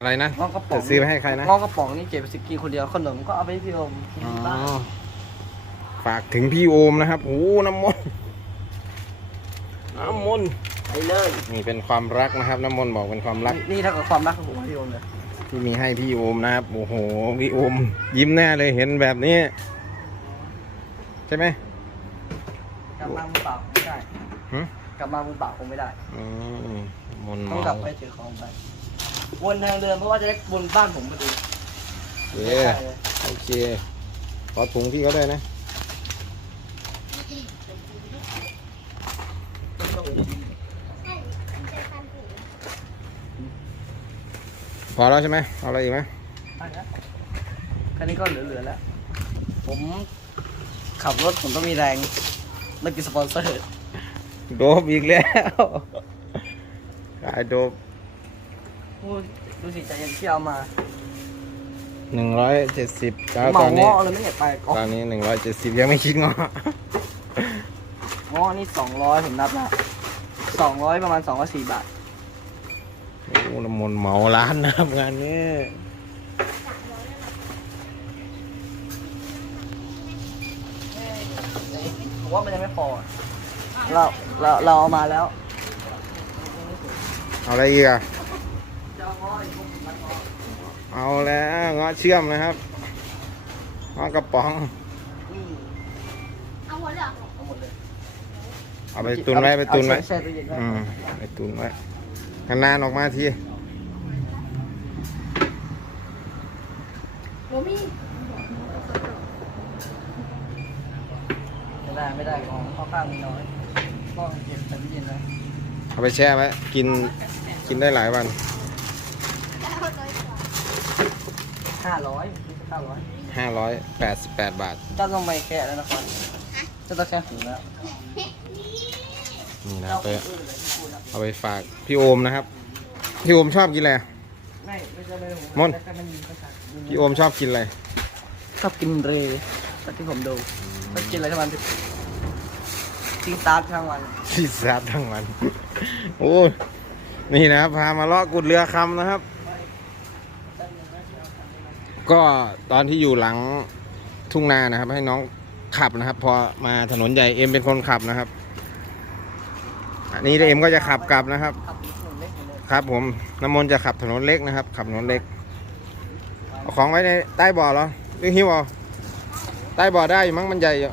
อะไรนะงอกกระป๋องจะซื้อไปให้ใครนะงอกกระป๋องนี่เก็บไปสิกินคนเดียวขนมก็เอาไปให้พี่โอมกินอ๋อที่บ้านฝากถึงพี่โอมนะครับโอ้น้ำมนต์น้ำมนต์ไปเลยนี่เป็นความรักนะครับ น้ำมนต์บอกเป็นความรัก นี่เท่ากับความรักของผมให้พี่โอมเลยที่มีให้พี่โอมนะครับโอ้โหพี่โอมยิ้มแน่เลยเห็นแบบนี้ ใช่ไหมกลับมามือเปล่าคงไม่ได้หึกลับมามือเปล่าคงไม่ได้อืมมนต์ต้องเมากลับไปถือของไป วนทางเดินเพราะว่าจะได้วนบ้านผมพอดีโอเคไม่ได้เลยโอเคขอถุงพี่ก็ได้นะพอแล้วใช่ไหมเอาอะไรอีกไหมอันนี้แค่นี้ก็เหลือๆแล้ว ผมขับรถผมต้องมีแรงไม่กินสปอนเซอร์ โดบอีกแล้วขายโดบพู ดดูสิใจเย็นที่เอามาหนึ่งร้อยเจ็ดสิบแล้วเหมาตอนง้นี้อเลยไม่อยากไปอ๋อตอนนี้หนึ่งร้อยเจ็ดสิบยังไม่คิดงอง้อนี่สองร้อยผมนับแล้วสองร้อยประมาณสองร้อยสี่บาทโอ้น้ำมนต์เหมาร้านนะครับงานนี้ผมว่ามันยังไม่พอ เราเราเราเอามาแล้ว เอาอะไรอีกอะ เอาแล้วเงาะเชื่อมนะครับเงาะกระป๋อง เอาหมดเลยเหรอเอาหมดเลยเอาไปตุนไว้ไปตุนไว้เอาแช่ตู้เย็นไว้อืมไปตุนไว้นานๆออกมาทีโมมี่ไม่ได้ไม่ได้ของข้าวข้างมีน้อยต้องเก็บใส่ตู้เย็นไว้เอาไปแช่ไว้กินกินได้หลายวัน ห้าร้อยนี่ก็ห้าร้อยห้าร้อยแปดสิบแปดบาท เจ้าต้องไปแค่แล้วนะครับเจ้าต้องแช่หูแล้วนี่นะครับไปเอาไปฝากพี่โอมนะครับ พี่โอมชอบกินอะไร ไม่ไม่ใช่ไม่หูมนแต่ก็ไม่มีภาษาพี่โอมชอบกินอะไร ชอบกินเรย์แต่ที่ผมดูก็กินอะไรทั้งวันซิงตาร์ททั้งวันพิซซ่าทั้งวัน โอ้ยนี่นะครับพามาเลาะกุดเรือคำนะครับ ก็ตอนที่อยู่หลังทุ่งนานะครับ ให้น้องขับนะครับ พอมาถนนใหญ่เอ็มเป็นคนขับนะครับ อันนี้เอ็มก็จะขับกลับนะครับ ครับ ผมน้ำมนต์จะขับถนนเล็กนะครับ ขับถนนเล็กเอาของไว้ในใต้บ่อเหรอหรือหิ้วเอาใต้บ่อได้มั้งมันใหญ่อยู่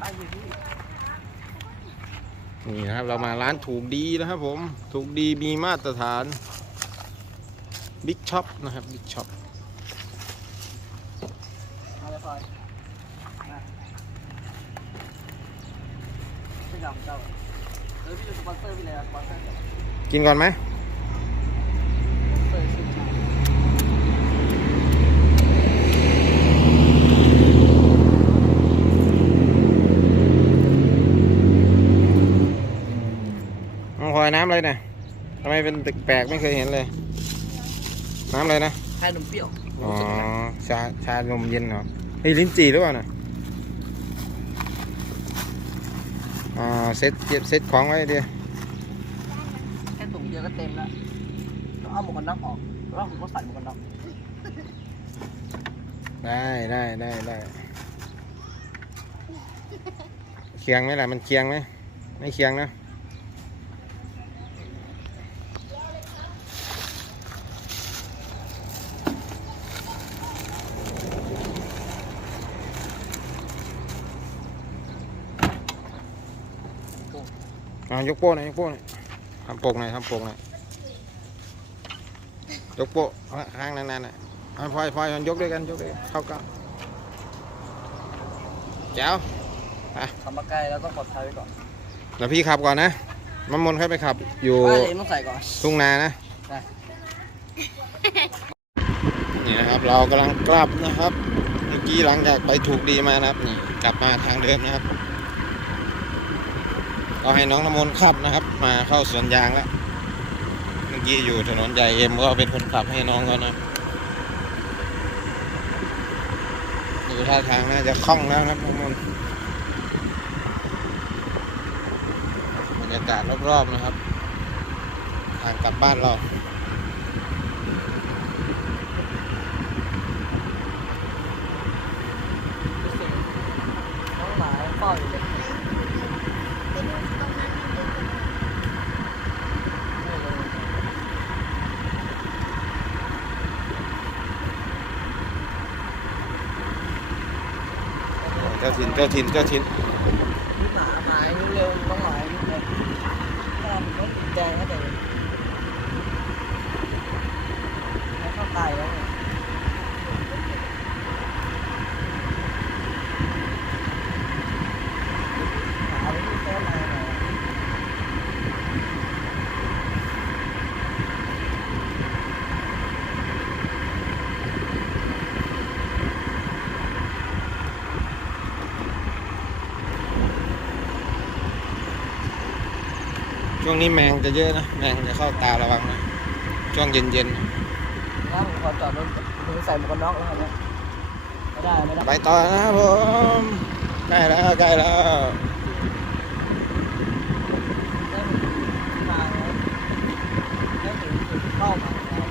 บ้านอยู่ที่ นี่นะครับ เรามาร้านถูกดีนะครับผม ถูกดีมีมาตรฐานบิ๊กช็อปนะครับบิ๊กช็อปกินก่อนไหมยมาพี่ดำเจ้าเออพี่ดูสปอนเซอร์พี่เลยอะสปอนเซอร์ส กินก่อนไหม ปอนเซอร์ชื่อจริง น้ องพลอยน้ำอะไรเนี่ยทำไมเป็นแปลกๆไม่เคยเห็นเลย น้ำอะไรนะให้นมเปรี้ยวอ๋อชาชานมเย็นเหรอเฮ้ยลิ้นจี่หรือเปล่าน่ะอ่าเซ็ตเก็บเซ็ตของไว้ดีแค่ถุงเดียวก็เต็มแล้วต้องเอาหมวกกันน็อกออกแล้วผมก็ใส่หมวกกันน็อกได้ได้ได้ได้เคียงไหมล่ะมันเคียงไหมไม่เคียงนะ อ่ายกโป้หน่อยยกโป้หน่อยทำโปกหน่อยทำโปกหน่อยยกโป้ข้างนั้นๆน่ะเอาพลอยพลอยมันยกด้วยกันยกด้วยกันเข้ากันแจ๋วขับมาไกล้แล้วต้องปลอดภัยไว้ก่อนเดี๋ยวพี่ขับก่อนนะน้ำมนค่อยไปขับ อยู่ต้องใส่ก่อนทุ่งนานะนี่นะครับเรากำลังกลับนะครับ เมื่อกี้หลังจากไปถูกดีมานะครับนี่กลับมาทางเดิมนะครับ ก็ให้น้องน้ำมนต์ขับนะครับ มาเข้าสวนยางแล้วเมื่อกี้อยู่ถนนใหญ่เอ็มก็เป็นคนขับให้น้องเขานะดูท่าทางน่าจะคล่องแล้วครับน้องมนต์บรรยากาศรอบๆนะครับ ทางกลับบ้านเรา น้องหมาเฝ้าอยู่เลย เจ้าถิ่นเจ้าถิ่นเจ้าถิ่นหมาหายเร็วต้องหานี่เลยถ้าผมไม่ติดใจก็แต่แล้วเข้าตายแล้วเนี่ยหาไปที่โต๊ะมาหน่อย ช่วงนี้แมงจะเยอะนะ แมงจะเข้าตาระวังนะช่วงเย็นแล้วผมขอจอดรถมือใส่หมวกกันน็อกแล้วครับเนี่ยไม่ได้ไม่ได้ๆไปต่อนะครับผมใกล้แล้วใกล้แล้ว มาแล้วได้ถึงจุดเข้ามาแล้ว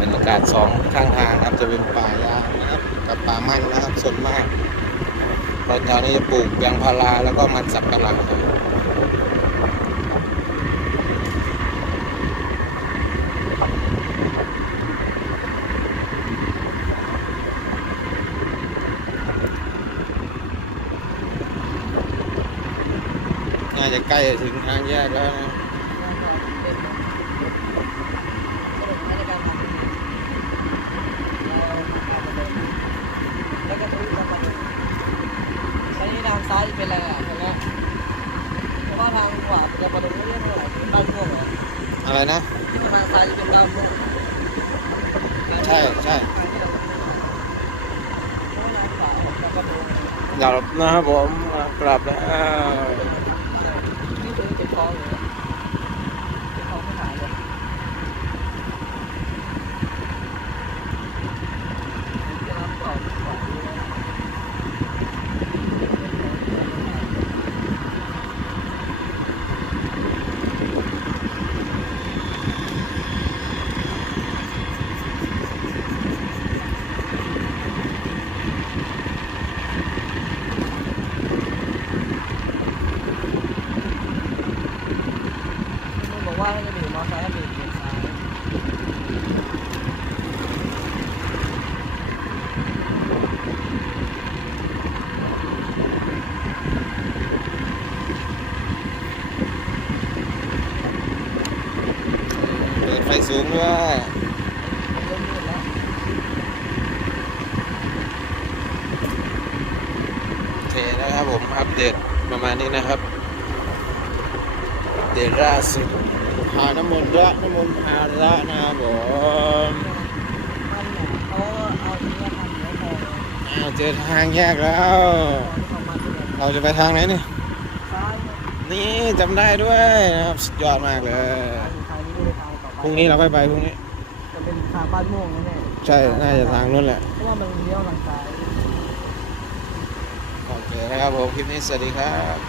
บรรยา กาศสองข้างทางครับจะเป็นป่ายางนะครับกับป่ามันนะครับส่วนมากตอนแถวนี้จะปลูกยางพาราแล้วก็มันสับปะหลังครับน่าจะใกล้ถึงทางแยกแล้วนะ แล้วก็ทุบแล้วก็ตอนนี้ทางซ้ายจะ เป็นอะไรอะตรงเนี้ยเพราะว่าทางขวาจะประดุไม่ได้เท่าไหร่เป็นบ้านม่วงเหรออะไรนะทางซ้ายจะเป็นบ้านม่วงใช่ใช่เพราะว่าทางขวาผมจะประดุกลับนะครับผมกลับแล้ว นี่คือเก็บทองอยู่นะเก็บทองไม่หายเลยจะรับต่อขวาดูนะ คุณบอกว่าถ้าจะบีบมอเตอร์ไซค์ให้บีบเบี่ยงซ้าย เปิดไฟสูงด้วย มันเริ่มมืดแล้ว โอเคนะครับ ผมอัปเดตประมาณนี้นะครับอัปเดตล่าสุดพาน้ำมนต์ระน้ำมนต์พาระนะครับผมมันเนี่ยเขาเอาเนื้อทำเนื้อทองอ้าวเจอทางแยกแล้วที่เขามาที่เนี่ยเราจะไปทางไหนนี่ซ้ายเนี่ยนี่จำได้ด้วยนะครับสุดยอดมากเลยทางนี้ด้วยทางต่อไปพรุ่งนี้เราค่อยไปพรุ่งนี้จะเป็นทางบ้านม่วงแน่ๆใช่ น่าจะทางนู้นแหละเพราะว่ามันเลี้ยวทางซ้ายโอเค นะครับผมคลิปนี้สวัสดีครับ